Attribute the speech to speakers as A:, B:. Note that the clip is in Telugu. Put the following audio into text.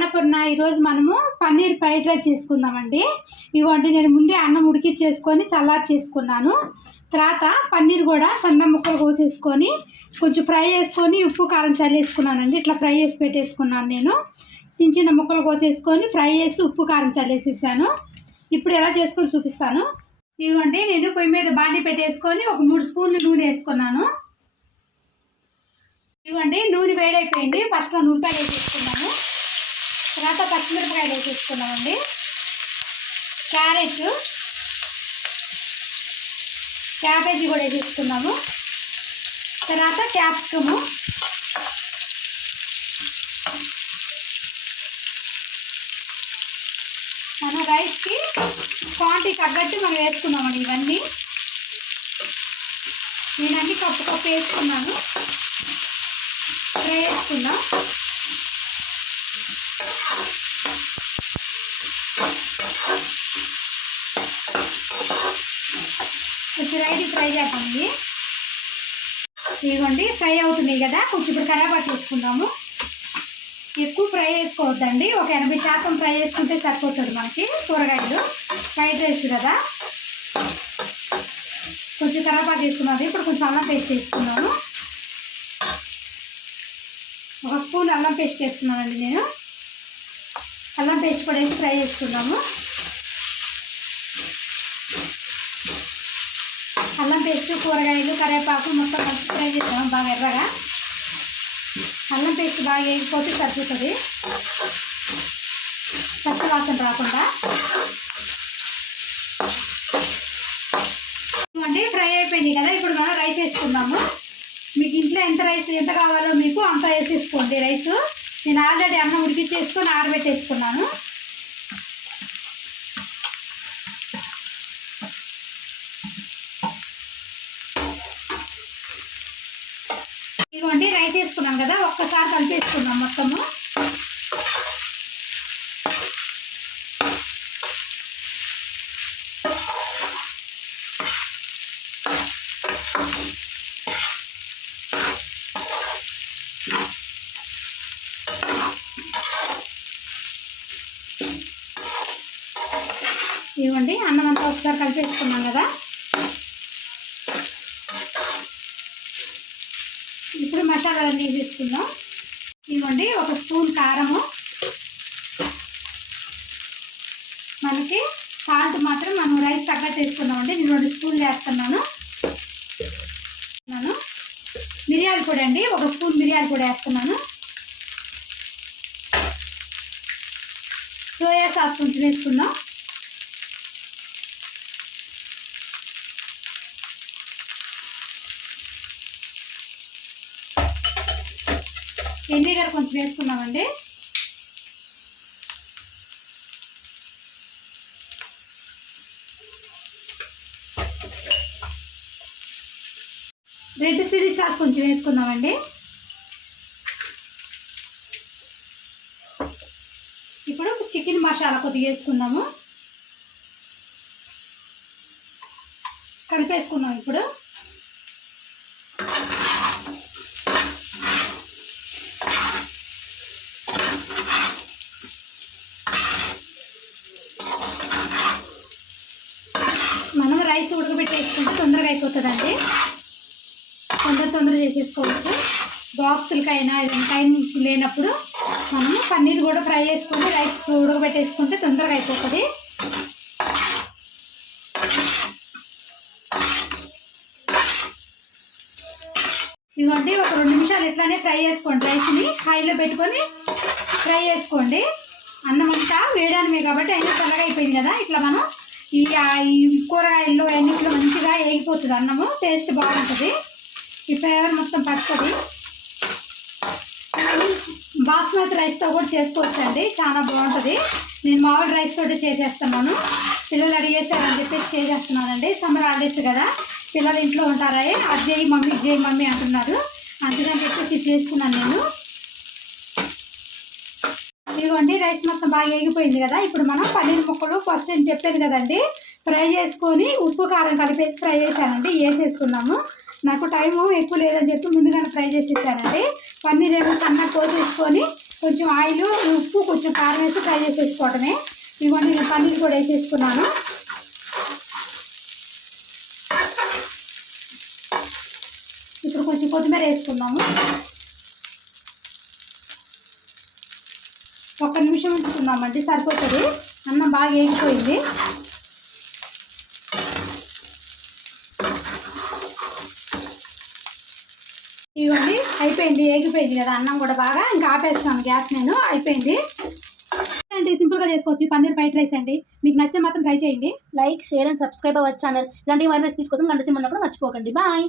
A: అన్నపూర్ణ ఈరోజు మనము పన్నీర్ ఫ్రైడ్ రైస్ చేసుకుందామండి. ఇదిగోండి నేను ముందే అన్నం ఉడికి చేసుకొని చల్లారి చేసుకున్నాను. తర్వాత పన్నీర్ కూడా సన్న ముక్కలు కోసేసుకొని కొంచెం ఫ్రై చేసుకొని ఉప్పు కారం చల్లేసుకున్నానండి. ఇట్లా ఫ్రై చేసి పెట్టేసుకున్నాను నేను. చిన్న చిన్న ముక్కలు కోసేసుకొని ఫ్రై చేసి ఉప్పు కారం చల్లేసేసాను. ఇప్పుడు ఎలా చేసుకొని చూపిస్తాను. ఇదిగోండి నేను పొయ్యి మీద బాండి పెట్టేసుకొని ఒక మూడు స్పూన్లు నూనె వేసుకున్నాను. ఇవ్వండి నూనె వేడైపోయింది. ఫస్ట్ నూనె వేసేసుకున్నాము తర్వాత పచ్చిమిరపకాయలు వేసేసుకున్నామండి క్యారెట్ క్యాబేజీ కూడా వేసేసుకున్నాము తర్వాత క్యాప్సికము. మనం రైస్కి క్వాంటిటీ తగ్గట్టు మనం వేసుకున్నామండి ఇవన్నీ. నేను కప్పు కప్పు వేసుకున్నాను. ఫ్రై వేసుకున్నాం కొంచెం రైట్ ఫ్రై చేస్తామండి ఇదిగోండి ఫ్రై అవుతున్నాయి కదా కొంచెం ఇప్పుడు కరాబాట్ చేసుకుందాము. ఎక్కువ ఫ్రై చేసుకోవద్దండి ఒక ఎనభై శాతం ఫ్రై చేసుకుంటే సరిపోతుంది మనకి కూరగాయలు. ఫ్రైడ్ రైస్ కదా. కొంచెం కరాబాట్ వేసుకున్నది ఇప్పుడు కొంచెం అల్లం పేస్ట్ వేసుకున్నాను ఒక స్పూన్ అల్లం పేస్ట్ వేస్తున్నానండి నేను. అల్లం పేస్ట్ కూడా వేసి ఫ్రై చేసుకున్నాము అల్లం పేస్ట్ కూరగాయలు కరివేపాకు మొత్తం కలిసి ఫ్రై చేస్తాము బాగా ఎర్రగా. అల్లం పేస్ట్ బాగా వేగిపోతే సరిపోతుంది. పచ్చ వాసన రాకుండా. అంటే ఫ్రై అయిపోయింది కదా ఇప్పుడు మనం రైస్ వేసుకుందాము. మీకు ఇంట్లో ఎంత రైస్ ఎంత కావాలో మీకు అంత వేసేసుకోండి రైసు. నేను ఆల్రెడీ అన్నం ఉడికించేసుకొని ఆరబెట్టేసుకున్నాను. ఇదిగోండి రైస్ వేసుకున్నాం కదా ఒక్కసారి కలిపేసుకున్నాం మొత్తము. ఇవ్వండి. అన్నం అంతా ఒకసారి కలిపేసుకున్నాం కదా. ఇప్పుడు మసాలాలన్నీ వేసేసుకుందాం. ఇవ్వండి ఒక స్పూన్ కారము. మనకి సాల్ట్ మాత్రం మనం రైస్ తగ్గట్టు వేసుకున్నామండి. నేను రెండు స్పూన్లు వేస్తున్నాను. నేను మిరియాల పొడి అండి ఒక స్పూన్ మిరియాల పొడి వేస్తున్నాను. సోయా సాస్ కొంచెం వేసుకుందాం. ఎన్నిగర్ కొంచెం వేసుకున్నామండి? రెడ్ చిల్లీ సాస్ కొంచెం వేసుకుందామండి ఇప్పుడు చికెన్ మసాలా కొద్దిగా వేసుకుందాము. కలిపేసుకున్నాం ఇప్పుడు మనం రైస్ ఉడకబెట్టేసుకుంటే తొందరగా అయిపోతుందండి. తొందర తొందర చేసేసుకోవచ్చు. బాక్సులకైనా ఏదైనా టైం లేనప్పుడు మనము పన్నీర్ కూడా ఫ్రై చేసుకొని రైస్ ఉడకబెట్టేసుకుంటే తొందరగా అయిపోతుంది. ఇవ్వండి ఒక రెండు నిమిషాలు ఇట్లానే ఫ్రై చేసుకోండి. రైస్ని హైలో పెట్టుకొని ఫ్రై చేసుకోండి. అన్నం అంతా వేయడానికే కాబట్టి అయినా చల్లగా అయిపోయింది కదా. ఇట్లా మనం ఈ ఆ ఈ కూరగాయల్లో అన్నింటిలో మంచిగా వేగిపోతుంది. అన్నము టేస్ట్ బాగుంటుంది. ఈ ఫ్లేవర్ మొత్తం పడుతుంది బాస్మతి రైస్తో కూడా చేసుకోవచ్చండి. చాలా బాగుంటుంది. నేను మామూలు రైస్ తోటి చేసేస్తున్నాను. పిల్లలు అడిగేసారని చెప్పేసి చేసేస్తున్నానండి. సమ్మర్ హాలిడేస్ కదా. పిల్లలు ఇంట్లో ఉంటారా. అది చేయి మమ్మీ చేయి మమ్మీ అంటున్నారు. అందుకని చెప్పేసి చేస్తున్నాను చేసుకున్నాను నేను. ఇదిగోండి రైస్ మొత్తం బాగా ఎగిపోయింది కదా. ఇప్పుడు మనం పన్నీర్ ముక్కలు ఫస్ట్ నేను చెప్పాను కదండి. ఫ్రై చేసుకొని ఉప్పు కారం కలిపేసి ఫ్రై చేశానండి. వేసేసుకున్నాము. నాకు టైము ఎక్కువ లేదని చెప్పి ముందుగానే ఫ్రై చేసేసానండి. పన్నీర్ ఏమో కన్నా కోసేసుకొని కొంచెం ఆయిల్ ఉప్పు కొంచెం కారం వేసి ఫ్రై చేసేసుకోవటమే. ఇవన్నీ నేను పన్నీర్ కూడా వేసేసుకున్నాను. ఇప్పుడు కొంచెం కొత్తిమీర వేసుకున్నాము ఒక్క నిమిషం ఉంచుకుందామండి సరిపోతుంది? అన్నం బాగా వేగిపోయింది ఇవ్వండి అయిపోయింది ఏగిపోయింది కదా అన్నం కూడా బాగా. ఇంకా ఆపేస్తాను గ్యాస్ నేను అయిపోయింది. అంటే సింపుల్గా చేసుకోవచ్చు పన్నీర్ ఫ్రైడ్ రైస్ అండి. మీకు నచ్చితే మాత్రం ట్రై చేయండి.
B: లైక్ షేర్ అండ్ సబ్స్క్రైబ్ అవ్వచ్చు ఛానల్. ఇలాంటి మరిన్ని రెసిపీస్ కోసం గంట ఉన్నప్పుడు మర్చిపోకండి. బాయ్.